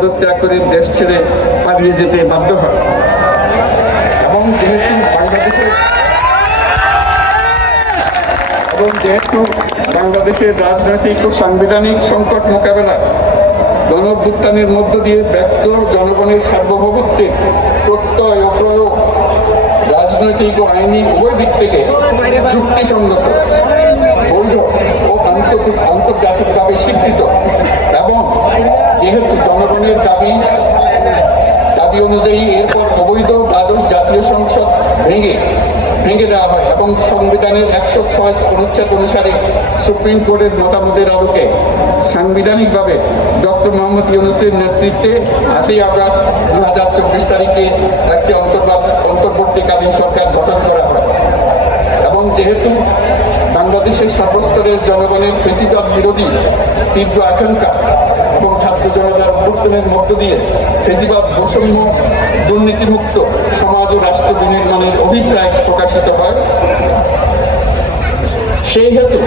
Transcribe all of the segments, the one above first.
পদত্যাগ করে দেশ ছেড়ে পালিয়ে যেতে বাধ্য হয়। এবং যেহেতু বাংলাদেশের রাজনৈতিক ও সাংবিধানিক সংকট মোকাবেলায় গণঅভ্যুত্থানের মধ্য দিয়ে ব্যক্ত জনগণের সার্বভৌমত্বের প্রত্যয় ও প্রয়োগ রাজনৈতিক ও আইনি উভয় দিক থেকে যুক্তিসঙ্গত, বৈধ ও আন্তর্জাতিকভাবে স্বীকৃত এবং যেহেতু জনগণের দাবি অনুযায়ী এরপর অবৈধ দ্বাদশ জাতীয় সংসদ ভেঙে দেওয়া হয় এবং সংবিধানের 106 অনুচ্ছেদ অনুসারে সুপ্রিম কোর্টের মতামতের আলোকে সাংবিধানিকভাবে ডক্টর মোহাম্মদ ইউনূসের নেতৃত্বে 8ই আগস্ট 2024 তারিখে একটি অন্তর্বর্তীকালীন সরকার গঠন করা হয়। এবং যেহেতু বাংলাদেশের সর্বস্তরের জনগণের ফ্যাসিবাদ বিরোধী তীব্র আকাঙ্ক্ষা এবং ছাত্র জনতার অভ্যুত্থানের মধ্য দিয়ে ফ্যাসিবাদ বৈষম্য দুর্নীতিমুক্ত সমাজ ও রাষ্ট্র বিনির্মাণের অভিপ্রায় প্রকাশিত হয়, সেই হেতু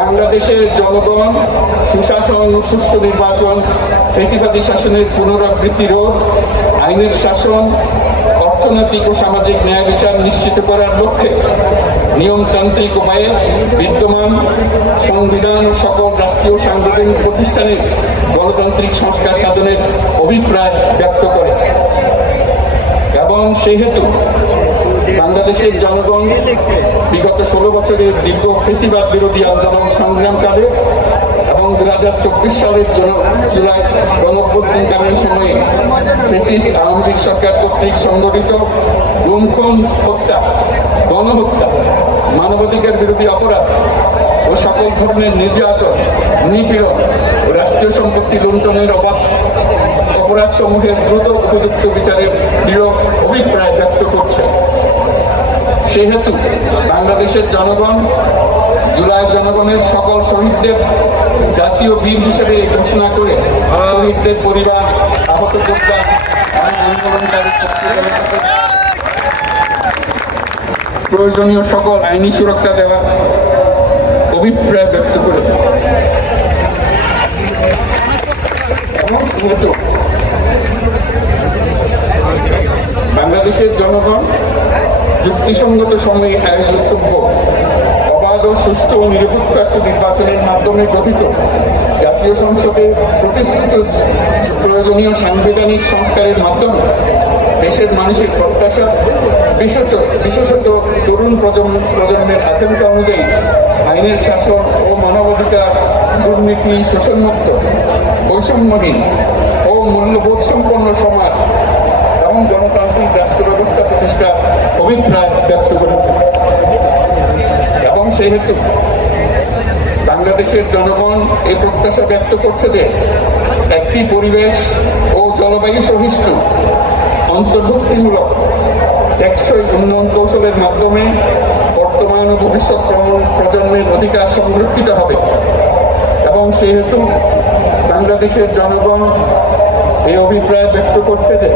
বাংলাদেশের জনগণ সুশাসন ও সুষ্ঠু নির্বাচন, ফ্যাসিবাদী শাসনের পুনরাবৃত্তি রোধ, আইনের শাসন, অর্থনৈতিক ও সামাজিক ন্যায় বিচার নিশ্চিত করার লক্ষ্যে নিয়মতান্ত্রিক উপায়ে বিদ্যমান সংবিধান ও সকল রাষ্ট্রীয় সাংবিধানিক প্রতিষ্ঠানের গণতান্ত্রিক সংস্কার সাধনের অভিপ্রায় ব্যক্ত করে। এবং সেহেতু বাংলাদেশের জনগণ বিগত 16 বছরের দীর্ঘ ফ্যাসিবাদ বিরোধী আন্দোলন সংগ্রামকালে এবং 2024 সালের জুলাই গণঅভ্যুত্থানকালীন সময়ে ফ্যাসিস্ট আওয়ামী লীগ সরকার কর্তৃক সংগঠিত গুম-খুন, হত্যা, গণহত্যা, মানবাধিকার বিরোধী অপরাধ ও সকল ধরনের নির্যাতন, নিপীড়ন, রাষ্ট্রীয় সম্পত্তি লুণ্ঠনের অপরাধ সমূহের দ্রুত উপযুক্ত বিচারের দৃঢ় অভিপ্রায় ব্যক্ত করছে। সেহেতু বাংলাদেশের জনগণ জুলাই জনগণের সকল শহীদদের জাতীয় বীর হিসেবে ঘোষণা করে শহীদদের পরিবার, আহত যোদ্ধা, আন্দোলনকারী প্রয়োজনীয় সকল আইনি সুরক্ষা দেওয়ার অভিপ্রায় ব্যক্ত করেছে। বাংলাদেশের জনগণ যুক্তিসঙ্গত সময়ে আয়োজিত অবাধ ও সুষ্ঠু ও নিরপেক্ষ একটি নির্বাচনের মাধ্যমে গঠিত জাতীয় সংসদে প্রতিষ্ঠিত প্রয়োজনীয় সাংবিধানিক সংস্কারের মাধ্যমে দেশের মানুষের প্রত্যাশা, বিশেষত তরুণ প্রজন্মের আকাঙ্ক্ষা অনুযায়ী আইনের শাসন ও মানবাধিকার, দুর্নীতি, শোষণমুক্ত, বৈষম্যহীন ও মূল্যবোধ সম্পন্ন সমাজ এবং গণতান্ত্রিক রাষ্ট্র ব্যবস্থা প্রতিষ্ঠার অভিপ্রায় ব্যক্ত করেছে। এবং সেহেতু বাংলাদেশের জনগণ এই প্রত্যাশা ব্যক্ত করছে যে একটি পরিবেশ ও জলবায়ু সহিষ্ণু, অন্তর্ভুক্তিমূলক, টেকসই উন্নয়ন কৌশলের মাধ্যমে বর্তমান ও ভবিষ্যৎ প্রজন্মের অধিকার সংরক্ষিত হবে। এবং সেহেতু বাংলাদেশের জনগণ এই অভিপ্রায় ব্যক্ত করছে যে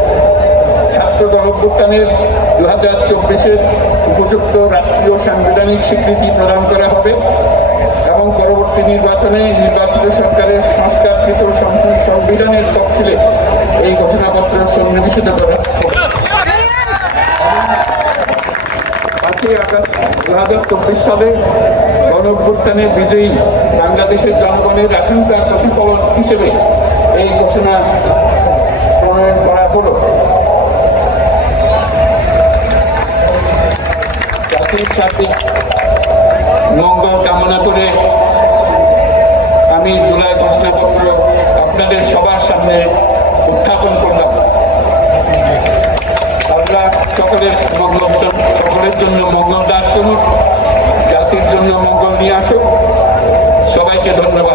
ছাত্র গণঅভ্যুত্থানের 2024-এর উপযুক্ত রাষ্ট্রীয় সাংবিধানিক স্বীকৃতি প্রদান করা হবে এবং পরবর্তী নির্বাচনে নির্বাচিত সরকারের সংস্কারকৃত সংবিধানের তফসিলে এই ঘোষণাপত্র সন্নিবেশিত করা হবে। 5ই আগস্ট 2024 সালে গণঅভ্যুত্থানের বিজয়ী বাংলাদেশের জনগণের আকাঙ্ক্ষার প্রতিফলন হিসেবে এই ঘোষণা প্রণয়ন করা হলো। জাতির সার্বিক মঙ্গল কামনা করে আমি জুলাই ঘোষণাপত্র আপনাদের সবার সামনে উত্থাপন করলাম। আল্লাহ সকলের জন্য মঙ্গল দান করুন, জাতির জন্য মঙ্গল নিয়ে আসুক। সবাইকে ধন্যবাদ।